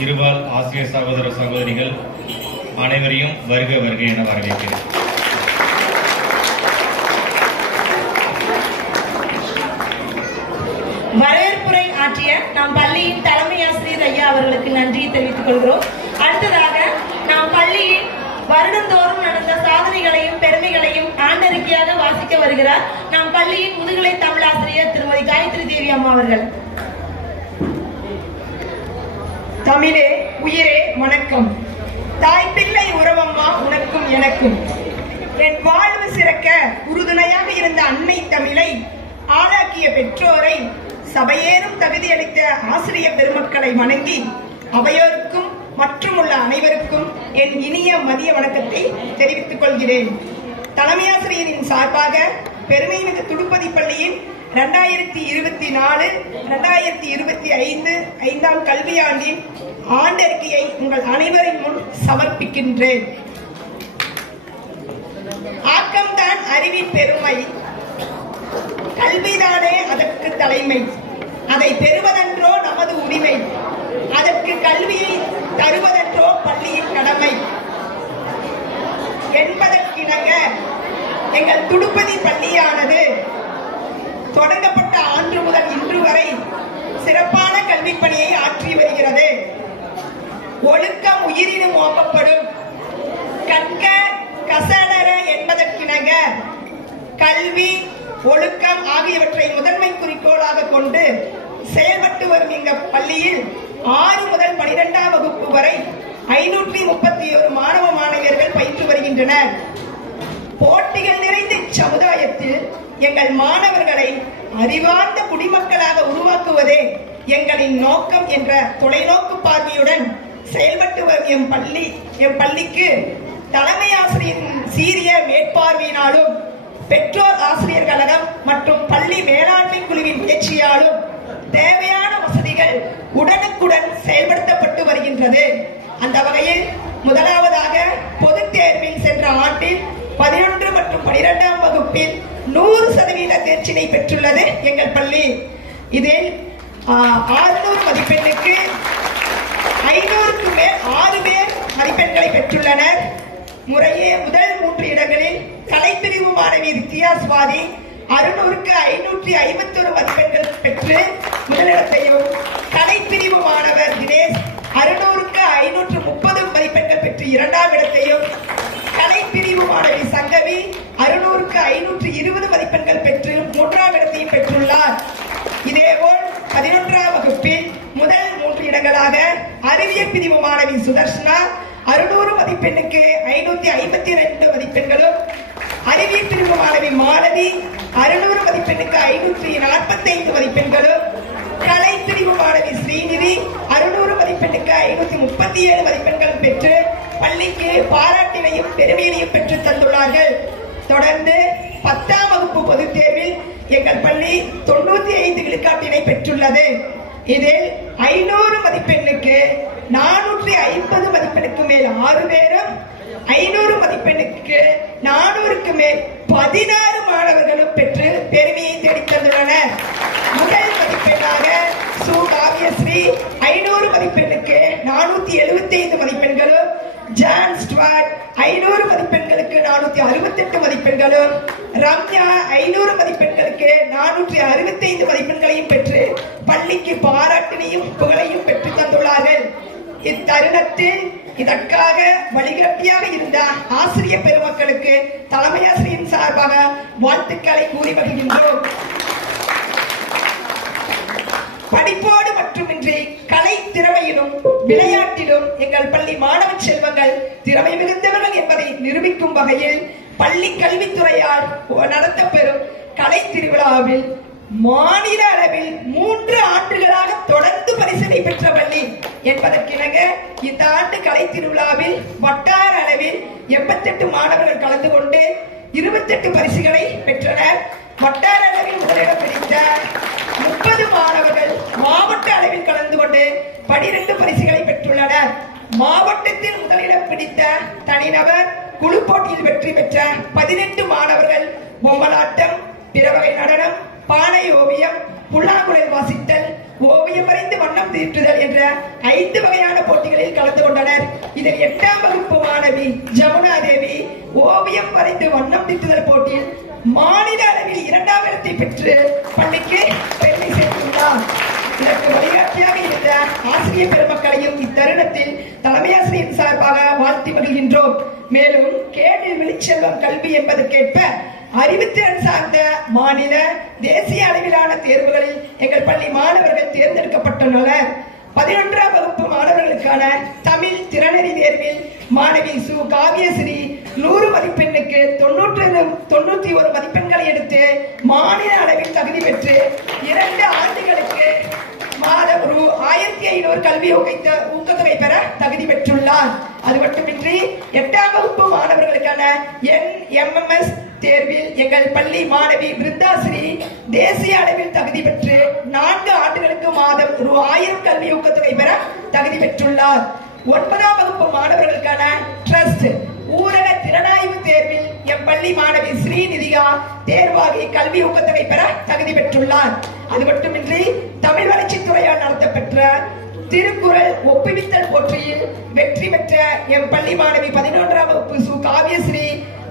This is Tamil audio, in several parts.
இருபால் ஆசிரியர் சகோதர சகோதரிகள் அனைவரையும் வருக வருக என வரவேற்கிறேன். வரவேற்புரை ஆற்றிய நம் பள்ளியின் தலைமை ஆசிரியர் ஐயா அவர்களுக்கு நன்றியை தெரிவித்துக் கொள்கிறோம். அடுத்ததாக நாம் பள்ளியின் வருடந்தோறும் நடந்த சாதனைகளையும் பெருமைகளையும் ஆண்டறிக்கையாக வாசிக்க வருகிறார் நம் பள்ளியின் முதுகலை தமிழ் ஆசிரியர் திருமதி காயத்ரி தேவி அம்மா அவர்கள். தமிழே உயிரே வணக்கம். தாய்ப்பிள்ளை உறவம்மா உனக்கும் எனக்கும். என் வாழ்வு சிறக்க உறுதுணையாக இருந்த அன்னை தமிழை ஆளாக்கிய பெற்றோரை, சபையேறும் தகுதி அளித்த ஆசிரியர் பெருமக்களை வணங்கி அவையோருக்கும் மற்றும் உள்ள அனைவருக்கும் என் இனிய மதிய வணக்கத்தை தெரிவித்துக் கொள்கிறேன். தலைமை ஆசிரியரின் சார்பாக பெருமைமிகு துடுப்பதி பள்ளியின் 2024-2025 ஐந்தாம் கல்வியாண்டின் ஆண்டறிக்கையை உங்கள் அனைவரின் முன் சமர்ப்பிக்கின்றேன். ஆக்கம்தான் அறிவின் பெருமை, கல்விதானே அதற்கு தலைமை, அதை பெறுவதென்றோ நமது உரிமை, அதற்கு கல்வியை தருவதென்றோ பள்ளியின் கடமை என்பதற்கிணங்க எங்கள் துடுப்பதி பள்ளியானது தொடங்கப்பட்ட ஆண்டு முதல் இன்று வரை சிறப்பான கல்வி பணியை ஆற்றி வருகிறது. ஒழுக்கம் உயிரினும் ஓம்பப்படும், கற்க கசடர என்பதற்கிணங்க கல்வி ஒழுக்கம் ஆகியவற்றை முதன்மை குறிக்கோளாக கொண்டு செயல்பட்டு வரும் இந்த பள்ளியில் 6 முதல் 12ஆம் வகுப்பு வரை 531 மாணவ மாணவியர்கள் பயின்று வருகின்றனர். போட்டிகள் நிறைந்த சமுதாயத்தில் எங்கள் மாணவர்களை அறிவார்ந்த குடிமக்களாக உருவாக்குவதே எங்களின் நோக்கம் என்ற தொலைநோக்கு பார்வையுடன் செயல்பட்டு வரும் எம் பள்ளிக்கு தலைமை ஆசிரியரின் சீரிய மேற்பார்வையினாலும் பெற்றோர் ஆசிரியர் கழகம் மற்றும் பள்ளி மேலாண்மை குழுவின் முயற்சியாலும் தேவையான வசதிகள் உடனுக்குடன் செயல்படுத்தப்பட்டு வருகின்றது. அந்த வகையில் முதலாவதாக பொதுத் தேர்வில் சென்ற ஆண்டில் 11 மற்றும் 12ஆம் வகுப்பில் 100% தேர்ச்சினை பெற்றுள்ளது எங்கள் பள்ளி. இதில் 600 மதிப்பெண்ணுக்கு 500க்கு மேல் 6 பேர் மதிப்பெண்களை பெற்றுள்ளனர். முறையே முதல் 3 இடங்களில் கலைப்பிரிவு மாணவி வித்யா சுவாதி 600க்கு 551 மதிப்பெண்கள் பெற்று முதலிடத்தையும், கலைப்பிரிவு மாணவர் தினேஷ் 600க்கு 530 மதிப்பெண்கள் பெற்று 2ஆம் இடத்தையும், கலைப்பிரிவு மாணவி சங்கவி 600க்கு 520 மதிப்பெண்கள் பெற்று 3ஆம் இடத்தையும் பெற்றுள்ளார். இதேபோல் 11ஆம் வகுப்பில் முதல் 3 இடங்களாக அறிவியல் பிரிவு மாணவி சுதர்ஷனா 600 மதிப்பெண்ணுக்கு 552 மதிப்பெண்களும், அறிவியல் பிரிவு மாணவி மாலதி 600 மதிப்பெண்ணுக்கு 545 மதிப்பெண்களும், கலைப்பிரிவு மாணவி ஸ்ரீநிதி 600 மதிப்பெண்ணுக்கு 537 மதிப்பெண்கள் பெற்று பள்ளிக்கு பாராட்டினையும் பெருமையினையும் பெற்று தந்துள்ளார்கள். தொடர்ந்து 10ஆம் வகுப்பு பொதுத் தேர்வில் எங்கள் பள்ளி 95 விழுக்காட்டினை பெற்றுள்ளது. இதில் 500 மதிப்பெண்ணுக்கு 450 மதிப்பெண்ணுக்கு மேல் 6 பேரும், 500 மதிப்பெண்ணுக்கு 400க்கு மேல் 16 மாணவர்களும் பெற்று பெருமையை தேடித் தந்துள்ளனர். முதல் மதிப்பெண்ணாக சு காவியஸ்ரீ 500 மதிப்பெண்ணுக்கு 475 மதிப்பெண்களும், ஜான் ஸ்டுவார்ட் 500 மதிப்பெண்களுக்கு 468 மதிப்பெண்களும், ரம்யா 500 மதிப்பெண்களுக்கு 465 மதிப்பெண்களையும் பெற்று பள்ளிக்கு பாராட்டினையும் புகழையும் பெற்று தந்துள்ளார்கள். இத்தருணத்தில் இதற்காக வழிகாட்டியாக இருந்த ஆசிரியர் பெருமக்களுக்கு தலைமை ஆசிரியரின் சார்பாக வாழ்த்துக்களை கூறி வருகின்றோம். படிப்போடு மட்டுமின்றி கலை திறமையிலும் விளையாட்டிலும் எங்கள் பள்ளி மாணவ செல்வங்கள் திறமை மிகுந்தவர்கள் என்பதை நிரூபிக்கும் வகையில் பள்ளி கல்வித்துறையால் நடத்தப்பெறும் கலை திருவிழாவில் மாநில அளவில் 3 ஆண்டுகளாக தொடர்ந்து பரிசினை பெற்ற பள்ளி என்பதற்கிணங்க இந்த ஆண்டு கலை திருவிழாவில் வட்டார அளவில் 88 மாணவர்கள் கலந்து கொண்டு 28 பரிசுகளை பெற்றனர். வட்டார அளவில் முதலிடம் பிடித்த 30 மாணவர்கள் மாவட்ட அளவில் கலந்து கொண்டு 12 பரிசுகளை பெற்றுள்ளனர். மாவட்டத்தில் முதலிடம் பிடித்த தனிநபர் குழு போட்டியில் வெற்றி பெற்ற 18 மாணவர்கள் பொம்மலாட்டம், பிறவகை நடனம், பானை ஓவியம், புல்லாங்குழல் வாசித்தல், ஓவியம் வரைந்து வண்ணம் தீட்டுதல் என்ற 5 வகையான போட்டிகளில் கலந்து கொண்டனர். இதில் 8ஆம் வகுப்பு மாணவி ஜமுனா தேவி ஓவியம் வரைந்து வண்ணம் தீட்டுதல் போட்டியில் மாநில அளவில் 2ஆம் இடத்தை பெற்று பள்ளிக்கு பெருமை சேர்த்துள்ளார். இதற்கு வழிகாட்டியாக இருந்த ஆசிரியர் பெருமக்களையும் இத்தருணத்தில் தலைமை ஆசிரியர் சார்பாக வாழ்த்தி மகிழ்கின்றோம். மேலும் கேடில் விழிச்செல்வம் கல்வி என்பதற்கேற்ப அறிவுத்திறன் சார்ந்த மாநில தேசிய அளவிலான தேர்வுகளில் எங்கள் பள்ளி மாணவர்கள் தேர்ந்தெடுக்கப்பட்டுள்ளனர். 11ஆம் வகுப்பு மாணவர்களுக்கான தமிழ் திறனறி தேர்வில் மாணவி சு காவியஸ்ரீ 100 மதிப்பெண்ணுக்கு 91 மதிப்பெண்களை எடுத்து மாநில அளவில் தகுதி பெற்று 2 ஆண்டுகளுக்கு மாதம் ரூ. 1500 கல்வி ஊக்கத்தொகை பெற தகுதி பெற்றுள்ளார். அது மட்டுமின்றி 8ஆம் வகுப்பு மாணவர்களுக்கான NMMS தேர்வில் எங்கள் பள்ளி மாணவி விருத்தாஸ்ரீ தேசிய அளவில் தகுதி பெற்று 4 ஆண்டுகளுக்கு மாதம் ரூ. 1000 கல்வி ஊக்கத்தொகை பெற தகுதி பெற்றுள்ளார். 9ஆம் வகுப்பு மாணவர்களுக்கான ட்ரஸ்ட் ஊரக திறனாய்வு தேர்வில் எம் பள்ளி மாணவி ஸ்ரீநிதிகா தேர்வாகி கல்வி ஊக்கத்தொகை பெற தகுதி பெற்றுள்ளார். அது மட்டுமின்றி தமிழ் வளர்ச்சித்துறையால் நடத்தப்பெற்ற திருக்குறள் ஒப்புவித்தல் போட்டியில் வெற்றி பெற்ற எம் பள்ளி மாணவி 11ஆம் வகுப்பு சு காவியஸ்ரீ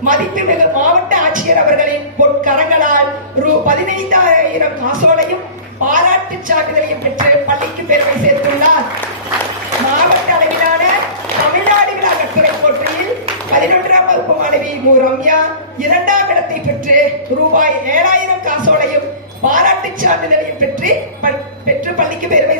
மதிப்புமிகு மாவட்ட ஆட்சியர் அவர்களின் பொற்கரங்களால் ரூ. 15,000 காசோலையும் பாராட்டு சான்றிதழையும் பெற்று பள்ளிக்கு பெருமை சேர்த்துள்ளார். மாவட்ட அளவிலான தமிழ்நாடு விழா கட்டுரை போட்டியில் 11ஆம் வகுப்பு மாணவி மு. ரம்யா 2ஆம் இடத்தை பெற்று ரூபாய் 7,000 காசோலையும் பாராட்டு சான்றிதழையும் பெற்று பள்ளிக்கு பெருமை